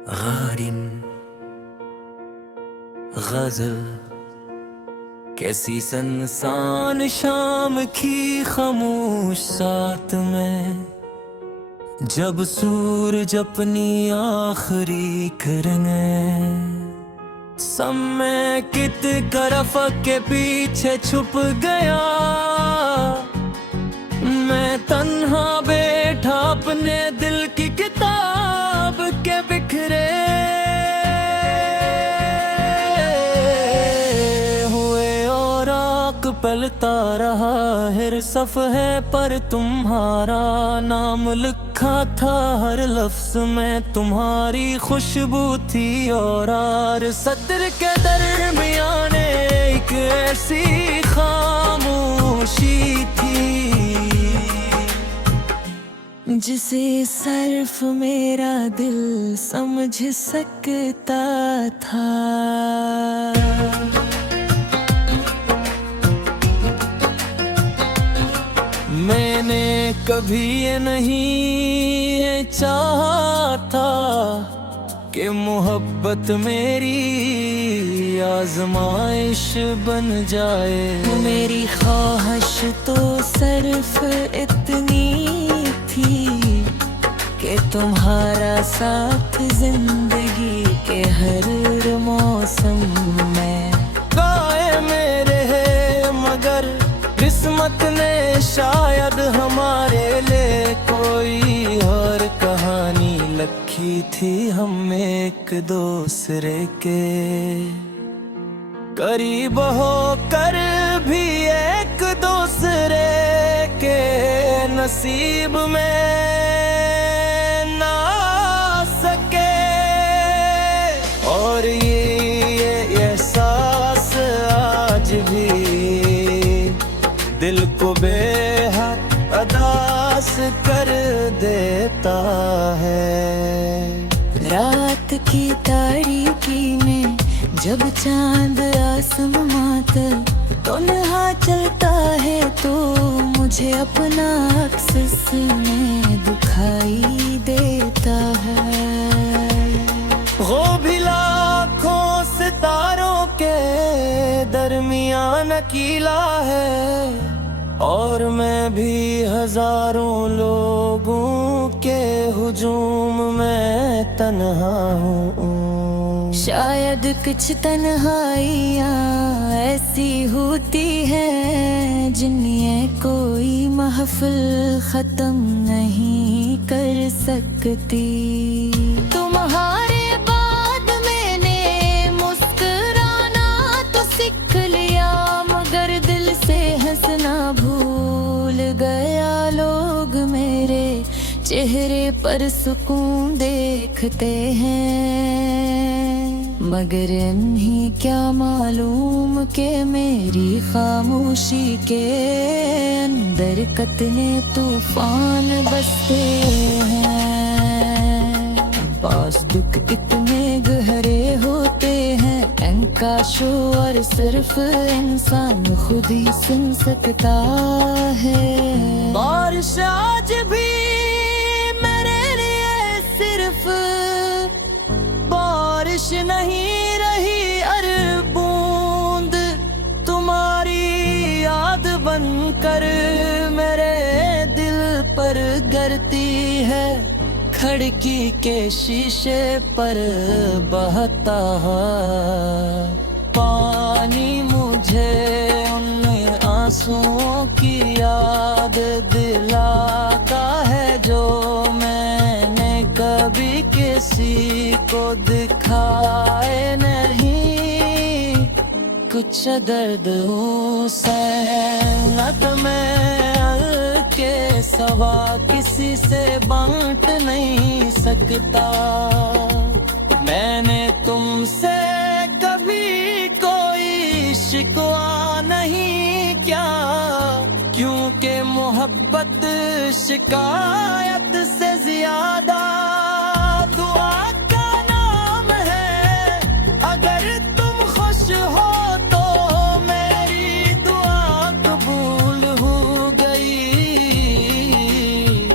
गारिन गजल कैसी सनसान शाम की खामोश साथ में, जब सूरज अपनी आखिरी किरणें समेकित करफ के पीछे छुप गया। मैं तन्हा बैठा अपने दिल की किताब के बिखरे हुए और आँख पलता रहा। हर सफ़हे पर तुम्हारा नाम लिखा था, हर लफ्ज में तुम्हारी खुशबू थी और हर सत्र के दरमियान एक ऐसी खामोशी थी जिसे सिर्फ मेरा दिल समझ सकता था। मैंने कभी ये नहीं चाहा था कि मोहब्बत मेरी आजमाइश बन जाए। मेरी ख्वाहिश तो सिर्फ इतनी थी कि तुम्हारा साथ जिंदगी के हर मौसम में गाए मेरे है, मगर किस्मत ने शायद हमारे लिए कोई और कहानी लिखी थी। हम एक दूसरे के करीब होकर भी एक दूसरे के नसीब में ना सके, और ये एहसास आज भी दिल को बेहद अदास कर देता है। रात की तारीकी में जब चांद आसमां तक तन्हा चलता है तो मुझे अपना अक्स में दिखाई देता है। वो भी लाखों सितारों के दरमियान अकेला है और मैं भी हजारों लोगों के हुजूम में तन्हा हूँ। शायद कुछ तन्हाइयाँ ऐसी होती हैं जिन्हें कोई महफिल खत्म नहीं कर सकती। तुम्हारे बाद मैंने मुस्कुराना तो सीख लिया, मगर दिल से हंसना भूल गया। लोग मेरे चेहरे पर सुकून देखते हैं, मगर इन्हें क्या मालूम कि मेरी खामोशी के अंदर कितने तूफान बसते हैं। पास दुख कितने गहरे होते हैं इनका शोर सिर्फ इंसान खुद ही सुन सकता है। बारिश आज भी मेरे लिए सिर्फ बारिश नहीं रही, हर बूंद तुम्हारी याद बनकर मेरे दिल पर गिरती है। खिड़की के शीशे पर बहता पानी मुझे उन आंसुओं की याद दिलाता है जो मैंने कभी किसी को दिखाए नहीं। कुछ दर्द सहनत में के सवा किसी से बांट नहीं सकता। मैंने तुमसे कभी कोई शिकवा नहीं किया, क्योंकि मोहब्बत शिकायत से ज्यादा दुआ का नाम है। अगर तुम खुश हो तो मेरी दुआ कबूल हो गई।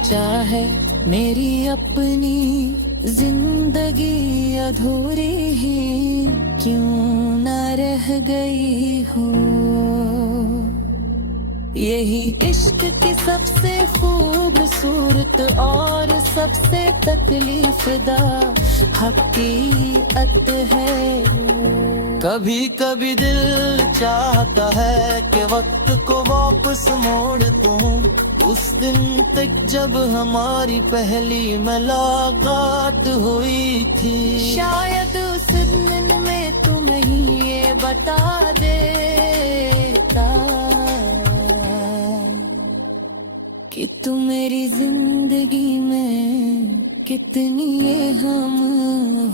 चाहे मेरी अपनी जिंदगी अधूरी ही क्यों न रह गई हो। यही इश्क की सबसे खूबसूरत और सबसे तकलीफ दा हकीकत है। कभी कभी दिल चाहता है कि वक्त को वापस मोड़ दूं, उस दिन तक जब हमारी पहली मुलाकात हुई थी। शायद उस दिन में तुम्हें ये बता देता कि तुम मेरी जिंदगी में कितनी अहम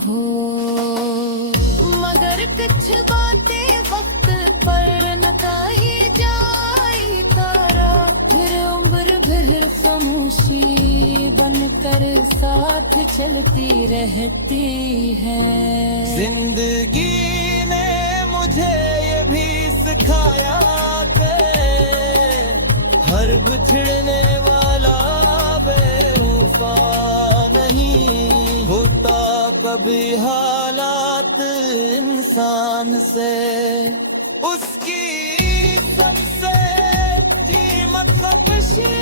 हो। मगर कुछ बातें वक्त पर न कही जाई तारा, फिर उम्र भर खामोशी बनकर साथ चलती रहती है। जिंदगी ने मुझे ये भी सिखाया कि हर बिछड़ने वाला बेवफा नहीं होता। कभी हालात इंसान से उसकी सबसे कीमत ख़ुशी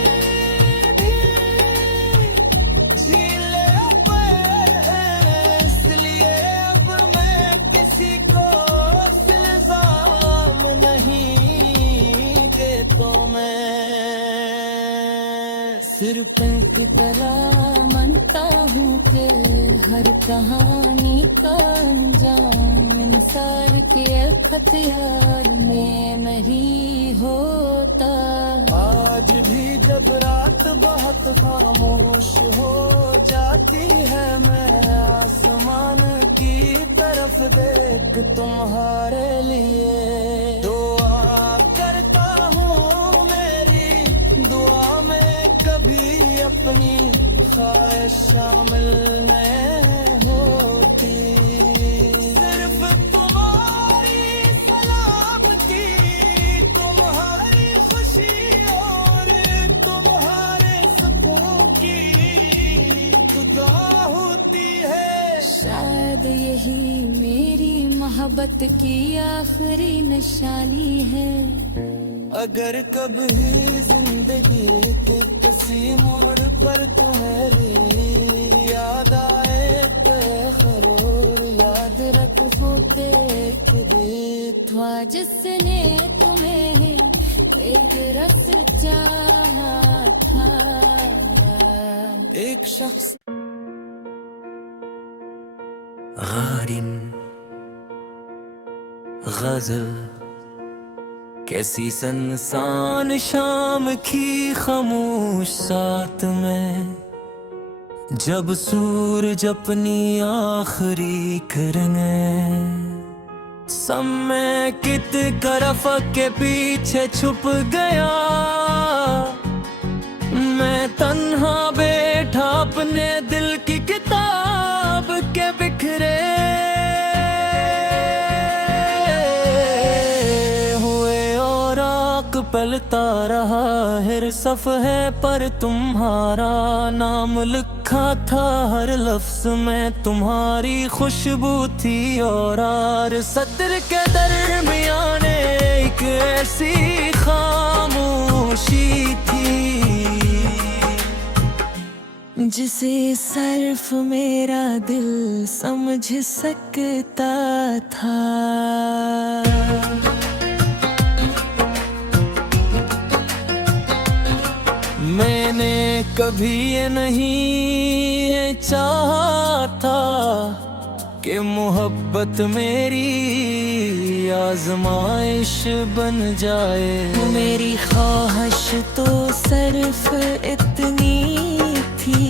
भी झीले इसलिए अब मैं किसी को इल्जाम नहीं देता। मैं सिर पे की तरह मानता हूँ कि हर कहानी का अंजाम इंसान के अख्तियार में नहीं होता। आज भी जब रात बहुत खामोश हो जाती है, मैं आसमान की तरफ देख तुम्हारे लिए दुआ करता हूँ। मेरी दुआ में कभी अपनी ख्वाहिश शामिल नहीं होती। सिर्फ तुम्हारी सलामती, तुम्हारी खुशी और तुम्हारे सुकून की दुआ होती है। शायद यही मेरी मोहब्बत की आखिरी निशानी है। अगर कभी जिंदगी के किसी मोड़ पर तुम्हारी याद आए तो जरूर याद रख देख दे था जिसने तुम्हें बेरस चाहा था। एक शख्स गारिन गजल कैसी सनसान शाम की खामोश साथ में, जब सूरज अपनी आखिरी किरणें समेकित करफ के पीछे छुप गया। मैं तन्हा बैठा अपने दिल की किताब के बिखरे पलता रहा। हर सफ़हे पर तुम्हारा नाम लिखा था, हर लफ्ज में तुम्हारी खुशबू थी और हर सत्र के दरमियान एक ऐसी खामोशी थी जिसे सिर्फ मेरा दिल समझ सकता था। मैंने कभी ये नहीं चाहा था कि मोहब्बत मेरी आजमाइश बन जाए। मेरी ख्वाहिश तो सिर्फ इतनी थी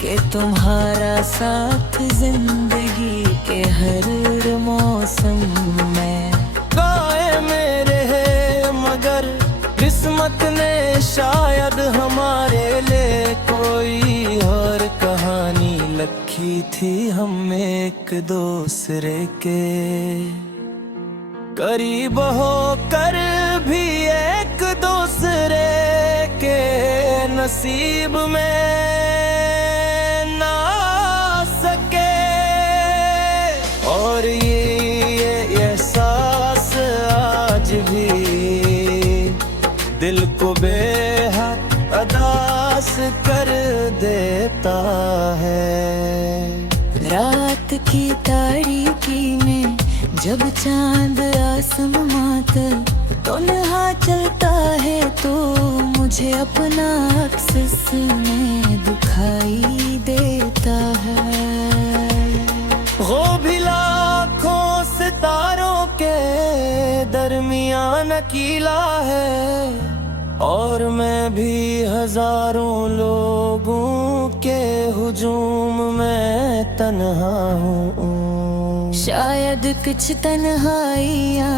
कि तुम्हारा साथ जिंदगी के हर मौसम में मेरे है, मगर किस्मत ने शायद हमारे लिए कोई और कहानी लिखी थी। हम एक दूसरे के करीब होकर भी एक दूसरे के नसीब में ना देता है। रात की तारीकी में जब चांद आसमां तक तन्हा चलता है तो मुझे अपना अक्स में दिखाई देता है। वो भी लाखों सितारों के दरमियान अकेला है और मैं भी हजारों लोगों के हुजूम में तन्हा हूँ। शायद कुछ तन्हाइयाँ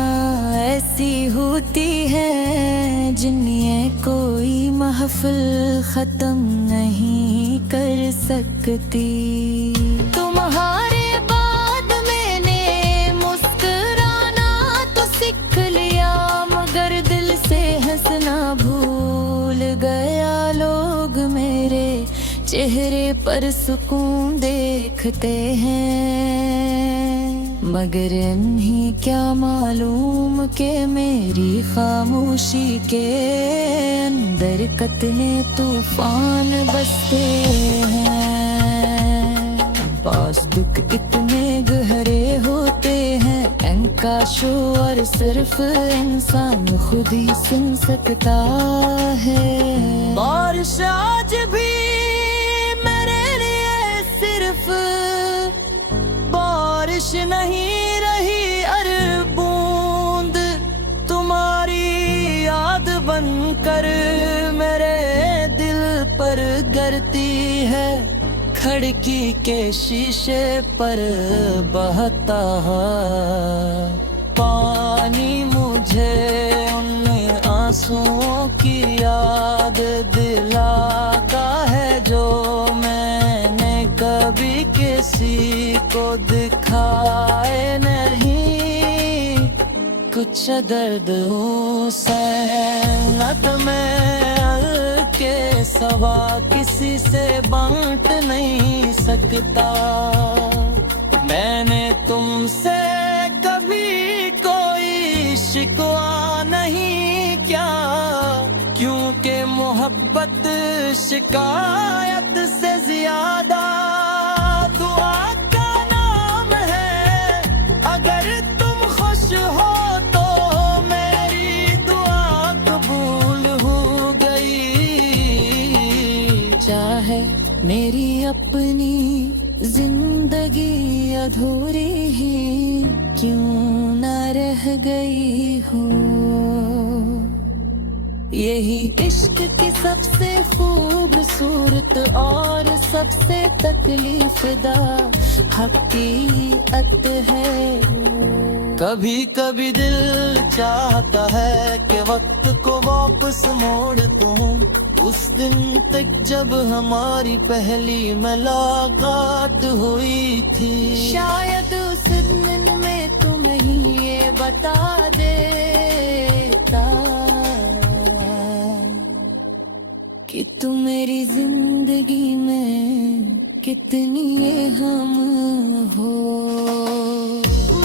ऐसी होती हैं जिन्हें कोई महफिल खत्म नहीं कर सकती। तुम्हारे बाद मैंने मुस्कुराना तो सीख लिया मगर दिल से हंसना भूल गया। लोग मेरे चेहरे पर सुकून देखते हैं मगर इन्हें क्या मालूम कि मेरी खामोशी के अंदर कितने तूफान बसते हैं। पास दुख इतने गहरे होते हैं इनका शोर सिर्फ इंसान खुद ही सुन सकता है। बारिश आज भी मेरे लिए सिर्फ बारिश नहीं रही, हर बूंद तुम्हारी याद बनकर मेरे दिल पर गिरती है। खिड़की के शीशे पर बहता है पानी मुझे उन आंसुओं की याद दिलाता है जो मैंने कभी किसी को दिखाए नहीं। कुछ दर्द सहनत में के सवा किसी से बांट नहीं सकता। मैंने तुमसे कभी कोई शिकवा नहीं किया क्योंकि मोहब्बत शिकायत से ज्यादा दुआ का नाम है। अगर तुम खुश हो तो मेरी दुआ कबूल हो गई। चाहे मेरी अपनी जिंदगी अधूरी ही क्यों न रह गई हो। यही इश्क की सबसे खूबसूरत और सबसे तकलीफदा हकीकत है। कभी कभी दिल चाहता है कि वक्त को वापस मोड़ दूं उस दिन तक जब हमारी पहली मुलाकात हुई थी। शायद उस दिन में तुम्हें ये बता देता कि तुम मेरी जिंदगी में कितनी अहम हो।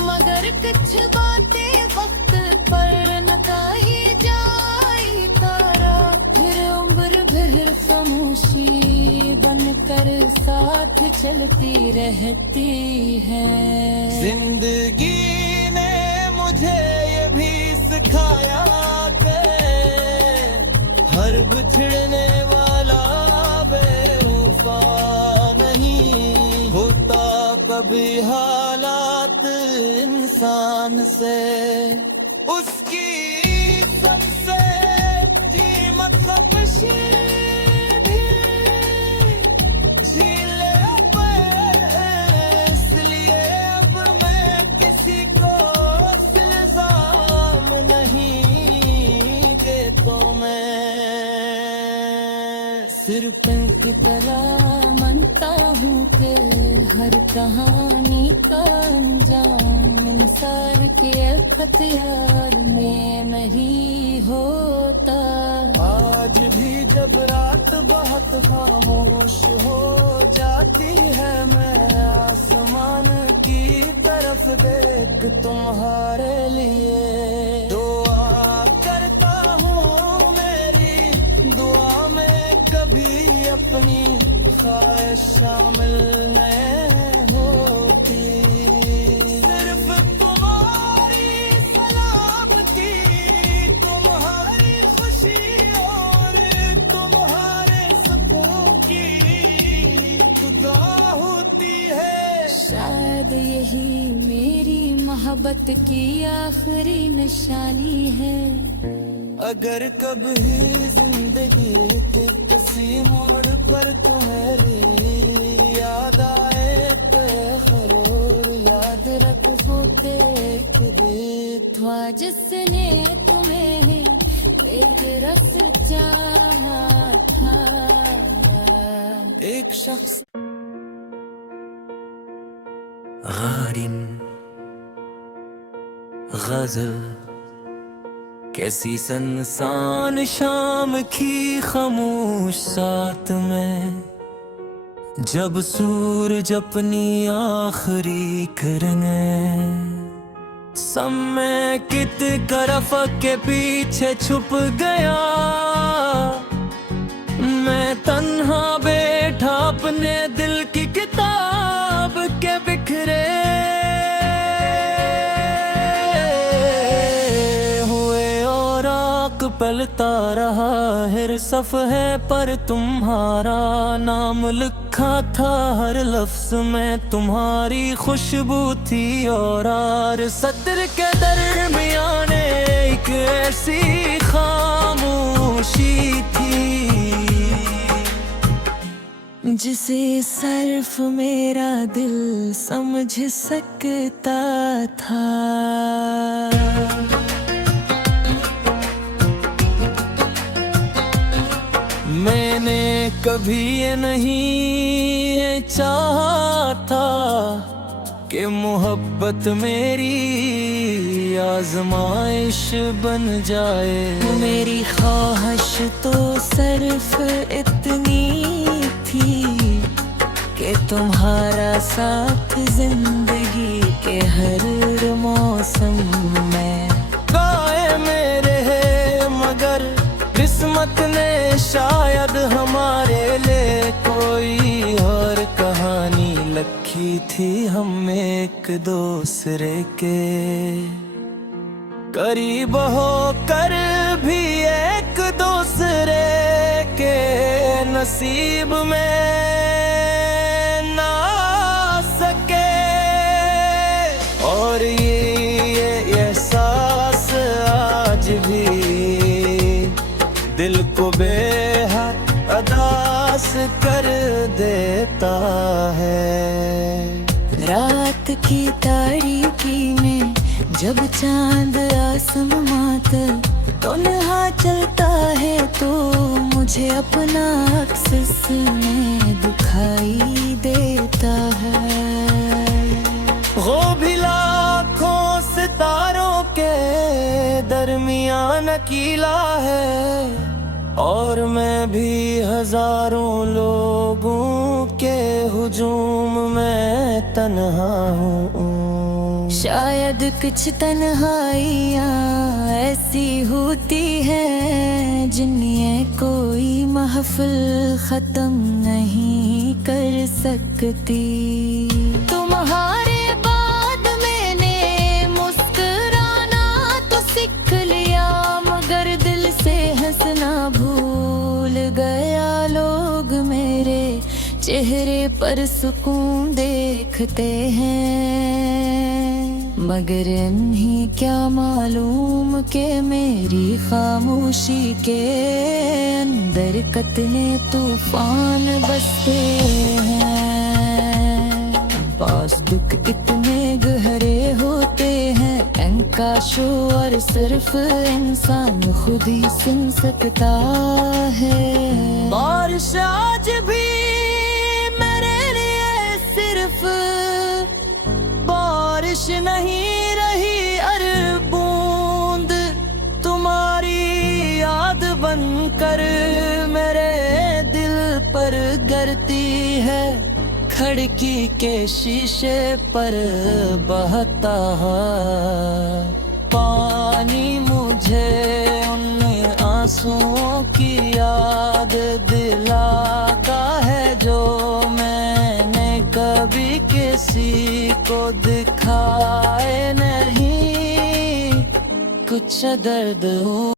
मगर कुछ बातें वक्त पर न कही जाई तारा फिर उम्र भर खामोशी बनकर साथ चलती रहती है। जिंदगी ने मुझे ये भी सिखाया कि हर बिछड़ने वाला बेवफा नहीं होता। कभी हालात इंसान से उसकी सबसे कीमत खपशी भी झीले इसलिए अब मैं किसी को इल्जाम नहीं देता। मैं सिर्फ एक तरह मानता हूँ कि हर कहानी का अंजाम इंसान के अख्तियार में नहीं होता। आज भी जब रात बहुत खामोश हो जाती है मैं आसमान की तरफ देख तुम्हारे लिए दुआ करता हूँ। मेरी दुआ में कभी अपनी ख्वाहिश शामिल नहीं होती। सिर्फ तुम्हारी सलामती, तुम्हारी खुशी और तुम्हारे सुकून की दुआ होती है। शायद यही मेरी मोहब्बत की आखिरी निशानी है। अगर कभी जिंदगी के किसी मोड़ पर तुम्हारी याद आए तो जरूर याद रखो एक था जिसने तुम्हें बेरस चाहा था। एक शख्स गारिन गजल कैसी सनसान शाम की खामोश साथ में, जब सूरज अपनी आखिरी किरणें समेकित करफ के पीछे छुप गया। मैं तन्हा बैठा अपने दिल की किताब के बिखरे पलता रहा हर सफ़हे पर तुम्हारा नाम लिखा था। हर लफ्ज में तुम्हारी खुशबू थी और हर सत्र के दरमियान एक ऐसी खामोशी थी जिसे सिर्फ मेरा दिल समझ सकता था। मैंने कभी ये नहीं चाहा था कि मोहब्बत मेरी आजमाइश बन जाए। मेरी ख्वाहिश तो सिर्फ इतनी थी कि तुम्हारा साथ जिंदगी के हर मौसम में कायम रहे, मगर किस्मत ने शायद हमारे लिए कोई और कहानी लिखी थी। हम एक दूसरे के करीब होकर भी एक दूसरे के नसीब में ना सके। और ये एहसास आज भी दिल को बेहद अदास कर देता है। रात की तारीकी में जब चांद आसमां तक तन्हा चलता है तो मुझे अपना अक्स में दिखाई देता है। वो भी लाखों सितारों के दरमियान अकेला है और मैं भी हजारों लोगों के हुजूम में तन्हा हूँ। शायद कुछ तन्हाइयाँ ऐसी होती हैं जिन्हें कोई महफिल खत्म नहीं कर सकती। तुम्हारे बाद मैंने मुस्कुराना तो सीख लिया, मगर दिल से हंसना भूल गया। लोग मेरे चेहरे पर सुकून देखते हैं, मगर इन्हें क्या मालूम कि मेरी खामोशी के अंदर कितने तूफान बसते हैं। पास दुख कितने गहरे होते हैं इनका शोर सिर्फ इंसान खुद ही सुन सकता है। बारिश आज भी मेरे लिए सिर्फ बारिश नहीं रही, हर बूंद तुम्हारी याद बनकर मेरे दिल पर गिरती है। खिड़की के शीशे पर बहता पानी मुझे उन आंसुओं की याद दिलाता है जो किसी को दिखाए नहीं कुछ दर्द हूँ